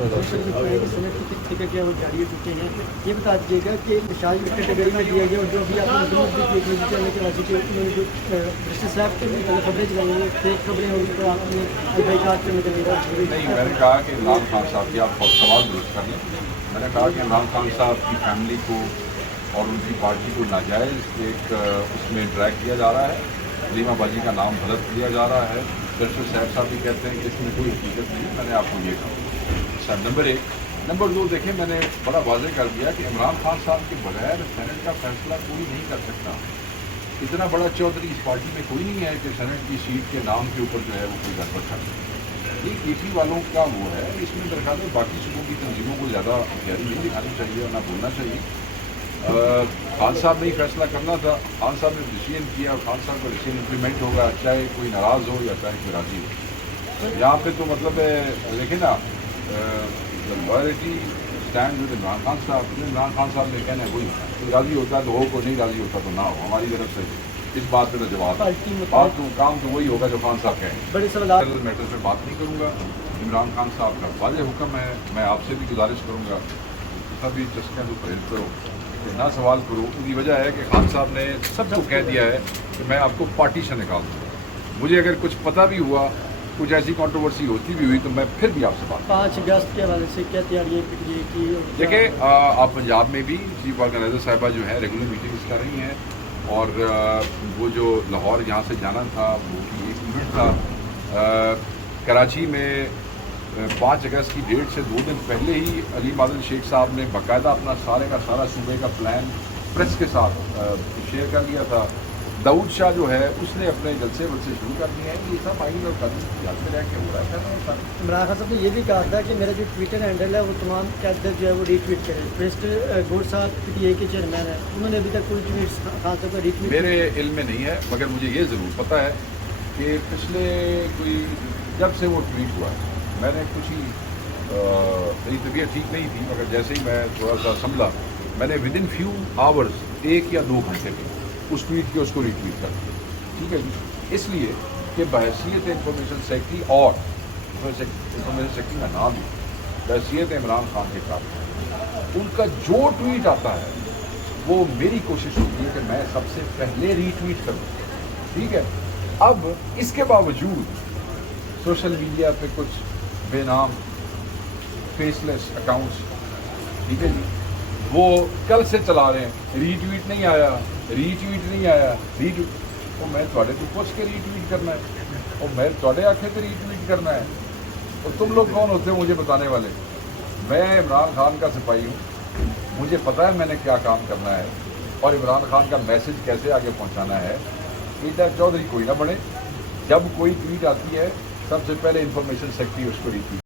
کیا وہ جاری ہو چکے ہیں، یہ بتا دیجیے گا کہ شاہی کیٹیگری میں دیا گیا اور جو ابھی آپ نے کراچی کے انہوں نے جو رشید صاحب کے خبریں چلائی ہیں فیک خبریں ہوگی تو آپ نے بائیکاٹ کرنے کا نہیں، میں نے کہا کہ عمران خان صاحب کی آپ سوال درست کر لیں. میں نے کہا کہ عمران خان صاحب کی فیملی کو اور ان کی پارٹی کو ناجائز ایک اس میں ڈریگ کیا جا رہا ہے. علیمہ باجی کا نام غلط لیا جا رہا ہے. درشد صاحب بھی کہتے ہیں کہ اس میں کوئی حقیقت نہیں. میں نے آپ کو یہ کہا سر. نمبر 1. نمبر 2 دیکھیں، میں نے بڑا واضح کر دیا کہ عمران خان صاحب کے بغیر سینٹ کا فیصلہ کوئی نہیں کر سکتا. اتنا بڑا چودھری اس پارٹی میں کوئی نہیں ہے کہ سینٹ کی سیٹ کے نام کے اوپر جو ہے وہ کوئی گڑبڑ کر سکتا. یہ کے پی والوں کا وہ ہے. اس میں میرے خیال میں باقی صوبوں کی تنظیموں کو زیادہ تیاری نہیں دکھانی چاہیے اور نہ بولنا چاہیے. خان صاحب نے ہی فیصلہ کرنا تھا. خان صاحب نے ڈیسیژن کیا اور خان صاحب کا ڈیسیژن امپلیمنٹ ہوگا، چاہے کوئی ناراض ہو یا چاہے کوئی راضی ہو. یہاں پہ تو مطلب ہے دیکھیں نا، loyalty stand with Imran Khan صاحب. عمران خان صاحب نے کہنا ہے وہی ہوتا ہے. کوئی راضی ہوتا ہے تو ہو، کوئی نہیں راضی ہوتا تو نہ ہو. ہماری طرف سے اس بات پہ تو جواب بات تو کام تو وہی ہوگا جو خان صاحب کہیں. بڑے سوالات میٹر پہ بات نہیں کروں گا. عمران خان صاحب کا واضح حکم ہے. میں آپ سے بھی گزارش کروں گا سبھی چسکیں تو پرہیز کرو کہ نہ سوال کرو. ان کی وجہ ہے کہ خان صاحب نے سب کو کہہ دیا ہے کہ میں آپ کو پارٹی سے نکال دوں. مجھے اگر کچھ پتہ بھی ہوا، کچھ ایسی کنٹروورسی ہوتی بھی ہوئی تو میں پھر بھی آپ سے بات 5 اگست کے حوالے سے کیا تیاریاں کی؟ دیکھیں، آپ پنجاب میں بھی چیف آرگنائزر صاحبہ جو ہیں ریگولر میٹنگز کر رہی ہیں. اور وہ جو لاہور یہاں سے جانا تھا وہ بھی ایک ایونٹ تھا. کراچی میں 5 اگست کی ڈیٹ سے 2 دن پہلے ہی علیم عادل شیخ صاحب نے باقاعدہ اپنا سارے کا سارا صوبے کا پلان پریس کے ساتھ شیئر کر لیا تھا. داؤد شاہ جو ہے اس نے اپنے جلسے شروع کر دیے ہیں. یہ سب آئین اور قانون کی حالت میں رہ کے ہو رہا ہے. عمران خان صاحب نے یہ بھی کہا تھا کہ میرا جو ٹویٹر ہینڈل ہے وہ تمام قیادت جو ہے وہ ری ٹویٹ کرے. پریسٹ گوڈ صاحب پی ٹی اے کے چیئرمین ہیں، انہوں نے ابھی تک کوئی ٹویٹ خان صاحب کا ری ٹویٹ میرے علم میں نہیں ہے، مگر مجھے یہ ضرور پتہ ہے کہ پچھلے کوئی جب سے وہ ٹویٹ ہوا ہے میں نے کچھ ہی میری طبیعت ٹھیک نہیں تھی، مگر جیسے ہی میں تھوڑا سا سنبھلا میں نے ود ان فیو آورز 1 یا 2 گھنٹے میں اس ٹویٹ کے اس کو ری ٹویٹ کر دیا. ٹھیک ہے جی. اس لیے کہ بحیثیت انفارمیشن سیکرٹری اور انفارمیشن سیکرٹری کا نام بھی بحیثیت عمران خان کے کام ہے. ان کا جو ٹویٹ آتا ہے وہ میری کوشش ہوتی ہے کہ میں سب سے پہلے ری ٹویٹ کروں. ٹھیک ہے. اب اس کے باوجود سوشل میڈیا پہ کچھ بے نام فیس لیس اکاؤنٹس، ٹھیک ہے جی، وہ کل سے چلا رہے ہیں ری ٹویٹ نہیں آیا، ری ٹویٹ نہیں آیا، ری ٹویٹ. تو میں تھوڑے تو پوچھ کے ری ٹویٹ کرنا ہے اور میں تھوڑے آنکھیں تو ری ٹویٹ کرنا ہے. اور تم لوگ کون ہوتے ہیں مجھے بتانے والے؟ میں عمران خان کا سپاہی ہوں. مجھے پتہ ہے میں نے کیا کام کرنا ہے اور عمران خان کا میسج کیسے آگے پہنچانا ہے. پیٹر چودھری کوئی نہ بنے. جب کوئی ٹویٹ آتی ہے سب سے پہلے انفارمیشن سیکرٹری اس کو ری ٹویٹ